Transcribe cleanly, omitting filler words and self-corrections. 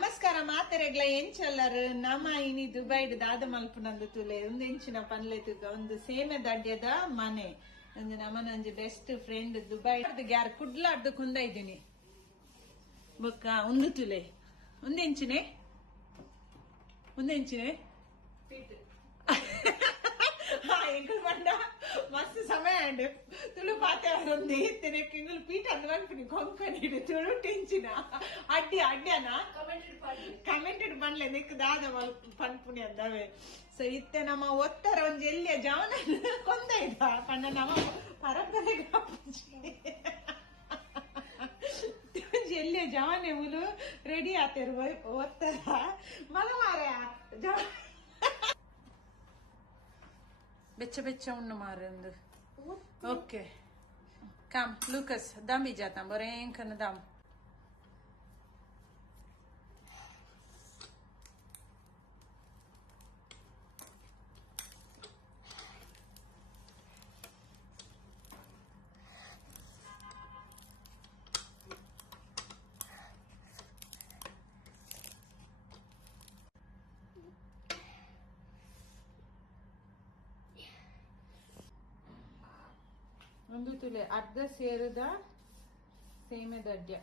ನಮಸ್ಕಾರ ಮಾತೆರೆಗ್ಲ ಎಂಚಲ್ಲರು ನಮ ಇನಿ ದುಬೈಡ್ ದಾದ ಮಲ್ಪುನಂದು ತುಲೆ ಒಂದು ಎಂಚಿನ ಪನ್ಲೆತುಗ ಒಂದು ಸೇಮೆ ದಡ್ಯದ ಮನೆ ಒಂದು ನಮನೊಂಜಿ ಬೆಸ್ಟ್ ಫ್ರೆಂಡ್ ದುಬೈ ಗ್ಯಾರ್ ಕುಡ್ಲಾಡ್ದು ಕುಂದ ಇದ್ದೀನಿ ಬೊಕ್ಕ ಒಂದು ತುಲೆ ಒಂದೆಂಚಿನೆ ಎಂಕಲ್ ಬಂಡ ಮಸ್ತ್ ಸಮಯ ಅಂಡ್ ತುಳು ಪಾತೆ ಅವರೊಂದು ತೆನಕ್ಕೆ ಎಂಕಲ್ ಪೀಠ ಅಂದ್ವನ್ಪಿನಿ ಕೊಂಕಣಿ ತುಳು ಟೆಂಚಿನ ಅಡ್ಡ್ಯಾನ ಕಮೆಂಟೆಡ್ ಪನ್ಲೆ ನೆಕ್ ದಾದ ಪನ್ಪುನಿ ಅಂದವೆ ಸೊ ಇತ್ತೆ ನಮ್ಮ ಒತ್ತರ ಒಂಜಿ ಎಲ್ಲಿಯ ಜವನ ಕೊಂದ ಇದ್ದ ಪಂಡ ನಮ್ಮ ಪರಂಪರೆಗೆ ಎಲ್ಲಿಯ ಜವನೆ ಉಲು ರೆಡಿ ಆತೇರು ಒತ್ತರ ಮಗ ಮಾರ ಬೆಚ್ಚ ಬೆಚ್ಚ ಉಣ್ಣು ಮಾರು ಒಂದು ಓಕೆ ಕಮ್ ಲೂಕಸ್ ದಮ್ ಇಜಾತ ಬೊರೇಂಕನ ದಮ್ ಒಂದು ತುಲೆ ಅರ್ಧ ಸೇರುದ ಸೇಮೆ ದಡ್ಯ